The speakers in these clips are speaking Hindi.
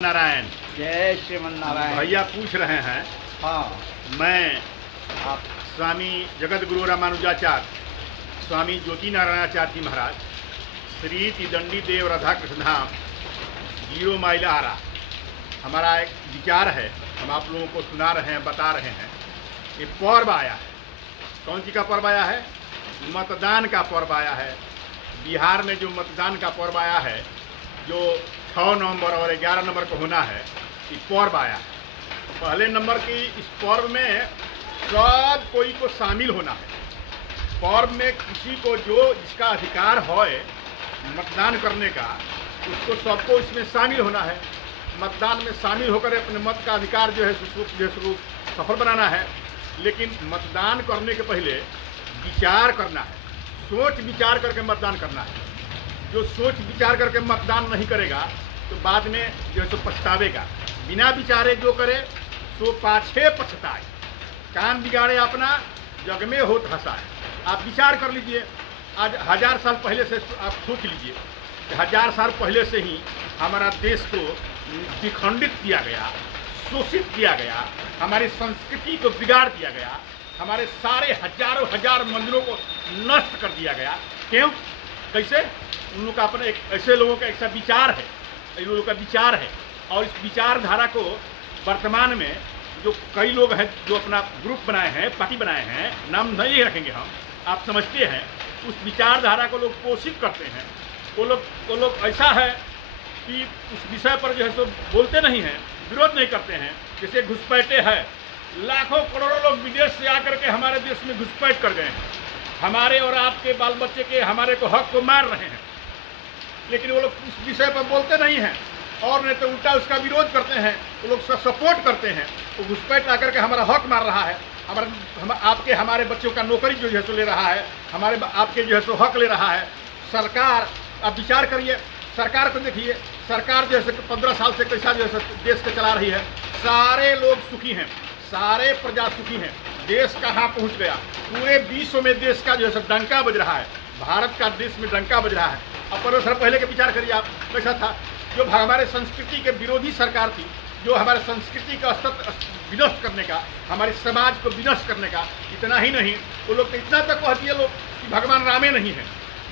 नारायण। जय श्रीमन नारायण। भैया पूछ रहे हैं, हाँ, मैं आप स्वामी जगत गुरु रामानुजाचार्य, स्वामी ज्योति नारायणाचार्य जी महाराज, श्री तिदंडी देव राधा कृष्ण धाम 0 माइल आरा, हमारा एक विचार है, हम आप लोगों को सुना रहे हैं, बता रहे हैं। ये पर्व आया है, कौन सी का पर्व आया है? मतदान का पर्व आया है। बिहार में जो मतदान का पर्व आया है, जो 6 नवंबर और 11 नंबर को होना है, ये पर्व आया है। पहले नंबर की इस पर्व में सब कोई को शामिल होना है। पर्व में किसी को जो जिसका अधिकार है मतदान करने का, उसको सबको इसमें शामिल होना है। मतदान में शामिल होकर अपने मत का अधिकार जो है उसको सफल बनाना है। लेकिन मतदान करने के पहले विचार करना है, सोच विचार करके मतदान करना है। जो सोच विचार करके मतदान नहीं करेगा तो बाद में जो है सो पछतावेगा। बिना विचारे जो करे सो पाछे पछताए। काम बिगाड़े अपना, जग में होत हंसाए। आप विचार कर लीजिए, आज 1000 साल पहले से आप सोच लीजिए, 1000 साल पहले से ही हमारा देश को विखंडित किया गया, शोषित किया गया, हमारी संस्कृति को बिगाड़ दिया गया, हमारे सारे हजारों हजार मंदिरों को नष्ट कर दिया गया। क्यों? कैसे? उन लोगों का अपने एक ऐसे लोगों का ऐसा विचार है, इन लोगों का विचार है। और इस विचारधारा को वर्तमान में जो कई लोग हैं जो अपना ग्रुप बनाए हैं, पार्टी बनाए हैं, नाम नहीं रखेंगे हम, आप समझते हैं, उस विचारधारा को लोग पोषित करते हैं। वो लोग ऐसा है कि उस विषय पर जो है सो बोलते नहीं हैं, विरोध नहीं करते हैं। जैसे घुसपैठे है, लाखों करोड़ों लोग विदेश से आकर के हमारे देश में घुसपैठ कर गए हैं, हमारे और आपके बाल बच्चे के हमारे को हक को मार रहे हैं। लेकिन वो लोग उस विषय पर बोलते नहीं हैं, और नहीं तो उल्टा उसका विरोध करते हैं। वो लोग सपोर्ट करते हैं। वो घुसपैठ आकर के हमारा हक मार रहा है, आपके हमारे बच्चों का नौकरी जो है सो ले रहा है, हमारे आपके जो है सो हक ले रहा है। सरकार, आप विचार करिए, सरकार को देखिए, सरकार जो है 15 साल से कैसा जो है देश को चला रही है। सारे लोग सुखी हैं, सारे प्रजा सुखी हैं। देश कहाँ पहुँच गया? पूरे विश्व में देश का जो है डंका बज रहा है, भारत का देश में डंका बज रहा है। अब 15 साल पहले का विचार करिए आप, कैसा था? जो हमारे संस्कृति के विरोधी सरकार थी, जो हमारे संस्कृति का अस्तित्व विनष्ट करने का, हमारे समाज को विनष्ट करने का। इतना ही नहीं, वो लोग तो इतना तक कहती है लोग कि भगवान रामे नहीं है,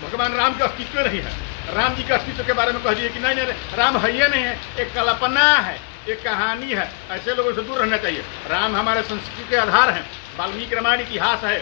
भगवान राम का अस्तित्व नहीं है। राम जी के अस्तित्व के बारे में कह दिए कि नहीं नहीं, राम है ये नहीं है, एक कल्पना है, एक कहानी है। ऐसे लोगों से दूर रहना चाहिए। राम हमारे संस्कृति के आधार हैं। वाल्मीकि रामायण इतिहास है,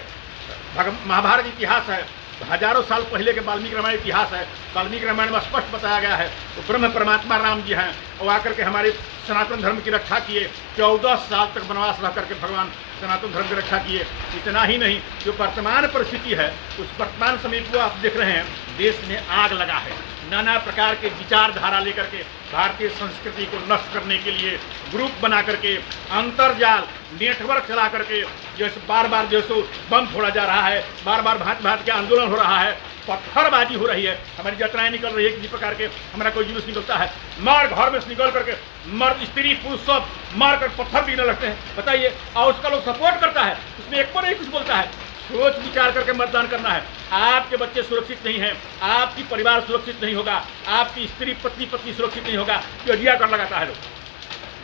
महाभारत इतिहास है, हजारों साल पहले के वाल्मीकि रामायण इतिहास है। वाल्मीकि रामायण में स्पष्ट बताया गया है तो ब्रह्म परमात्मा राम जी हैं, और आकर के हमारे सनातन धर्म की रक्षा किए। 14 साल तक वनवास रह करके भगवान सनातन धर्म की रक्षा किए। इतना ही नहीं, जो वर्तमान परिस्थिति है, उस वर्तमान समय को आप देख रहे हैं, देश में आग लगा है। नाना प्रकार के विचारधारा लेकर के भारतीय संस्कृति को नष्ट करने के लिए ग्रुप बना करके, अंतर्जाल नेटवर्क चला करके जैसे बार बार जो सो बम फोड़ा जा रहा है, बार बार भांति भांति के आंदोलन हो रहा है, पत्थरबाजी हो रही है, हमारी यात्राएं निकल रही है। किसी प्रकार के हमारा कोई जुलूस निकलता है, मार घर में से निकल करके मर्द स्त्री पुरुष सब मार कर पत्थर बीने लगते हैं। बताइए, और उसका लोग सपोर्ट करता है, उसमें एक पर नहीं कुछ बोलता है। सोच विचार करके मतदान करना है। आपके बच्चे सुरक्षित नहीं हैं, आपकी परिवार सुरक्षित नहीं होगा, आपकी स्त्री पत्नी सुरक्षित नहीं होगा। जजिया कर लगाता है लोग,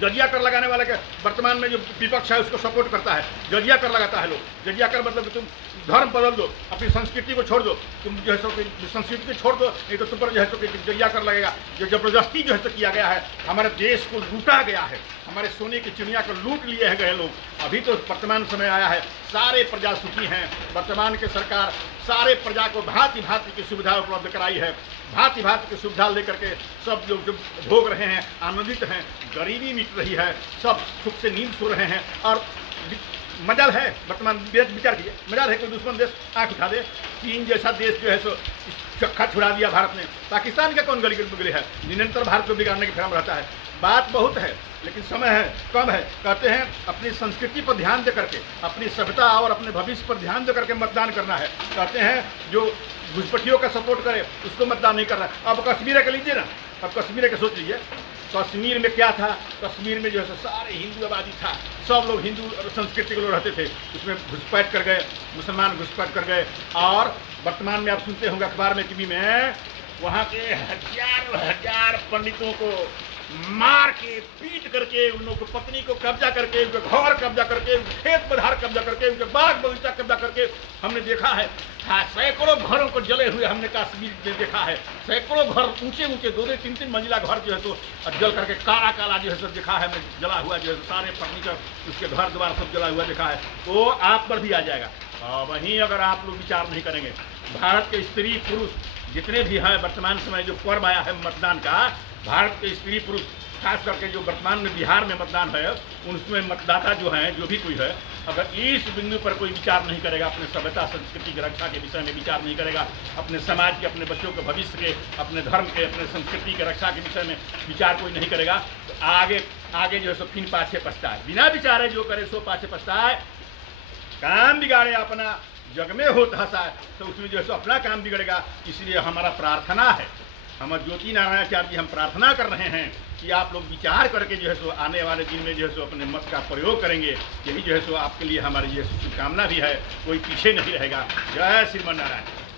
जजिया कर लगाने वाले के वर्तमान में जो विपक्ष है उसको सपोर्ट करता है। जजिया कर लगाता है लोग। जजिया कर मतलब तुम धर्म बदल दो, अपनी संस्कृति को छोड़ दो, तुम जो है सो संस्कृति को छोड़ दो, नहीं तो तुम पर जो है सो जजिया कर लगेगा। जो जबरदस्ती जो है सो किया गया है, हमारे देश को लूटा गया है, हमारे सोने की चिड़िया को लूट लिए गए लोग। अभी तो वर्तमान समय आया है, सारे प्रजा सुखी हैं। वर्तमान के सरकार सारे प्रजा को भांति भांति की सुविधा उपलब्ध कराई है। भांति भांति की सुविधा लेकर के सब लोग जो भोग रहे हैं, आनंदित हैं, गरीबी मिट रही है, सब सुख से नींद सो रहे हैं। और मजाल है, वर्तमान विचार कीजिए, मजाल है कोई दुश्मन देश आँख उठा दे। चीन जैसा देश जो है सो चक्का छुड़ा दिया भारत ने। पाकिस्तान का कौन गली गली है? निरंतर भारत को बिगाड़ने के फेरम रहता है। बात बहुत है लेकिन समय है कम है। कहते हैं अपनी संस्कृति पर ध्यान दे करके, अपनी सभ्यता और अपने भविष्य पर ध्यान दे करके मतदान करना है। कहते हैं जो घुसपैठियों का सपोर्ट करे उसको मतदान नहीं करना। अब कश्मीर का लीजिए ना, अब कश्मीर का सोच लीजिए। कश्मीर में क्या था? कश्मीर में जो है सारे हिंदू आबादी था, सब लोग हिंदू संस्कृति के लोग रहते थे। उसमें घुसपैठ कर गए, मुसलमान घुसपैठ कर गए। और वर्तमान में आप सुनते होंगे अखबार में, टीवी में, वहाँ के हजारों हजार पंडितों को मार के पीट करके उन लोगों को पत्नी को कब्जा करके उनके घर कब्जा करके उनके खेत बधार कब्जा करके उनके बाग बगीचा कब्जा करके हमने देखा है। हाँ, सैकड़ों घरों को जले हुए हमने कश्मीर में देखा है। सैकड़ों घर ऊंचे ऊंचे 2-2, 3-3 मंजिला घर जो है तो जल करके काला काला जो है सब देखा है हमने, जला हुआ जो है सारे फर्नीचर उसके घर द्वार सब जला हुआ देखा है। तो आप पर भी आ जाएगा। वहीं अगर आप लोग विचार नहीं करेंगे, भारत के स्त्री पुरुष जितने भी हैं, वर्तमान समय जो पर्व आया है मतदान का, भारत के स्त्री पुरुष खास करके जो वर्तमान में बिहार में मतदान है उसमें मतदाता जो हैं, जो भी कोई है, अगर इस बिंदु पर कोई विचार नहीं करेगा, अपने सभ्यता संस्कृति की रक्षा के विषय में विचार नहीं करेगा, अपने समाज के, अपने बच्चों के भविष्य के, अपने धर्म के, अपने संस्कृति के रक्षा के विषय में विचार कोई नहीं करेगा, तो आगे जो है सो फिर पाछे पछताए। बिना विचारे जो करे सो पाछे पछताए। काम बिगाड़े अपना जग में हो हंसाए, तो उसमें जो है सो अपना काम बिगड़ेगा। इसलिए हमारा प्रार्थना है, हम ज्योति नारायणाचार्य जी हम प्रार्थना कर रहे हैं कि आप लोग विचार करके जो है सो आने वाले दिन में जो है सो अपने मत का प्रयोग करेंगे। यही जो है सो आपके लिए हमारी ये शुभकामना भी है, कोई पीछे नहीं रहेगा। जय श्रीमन नारायण।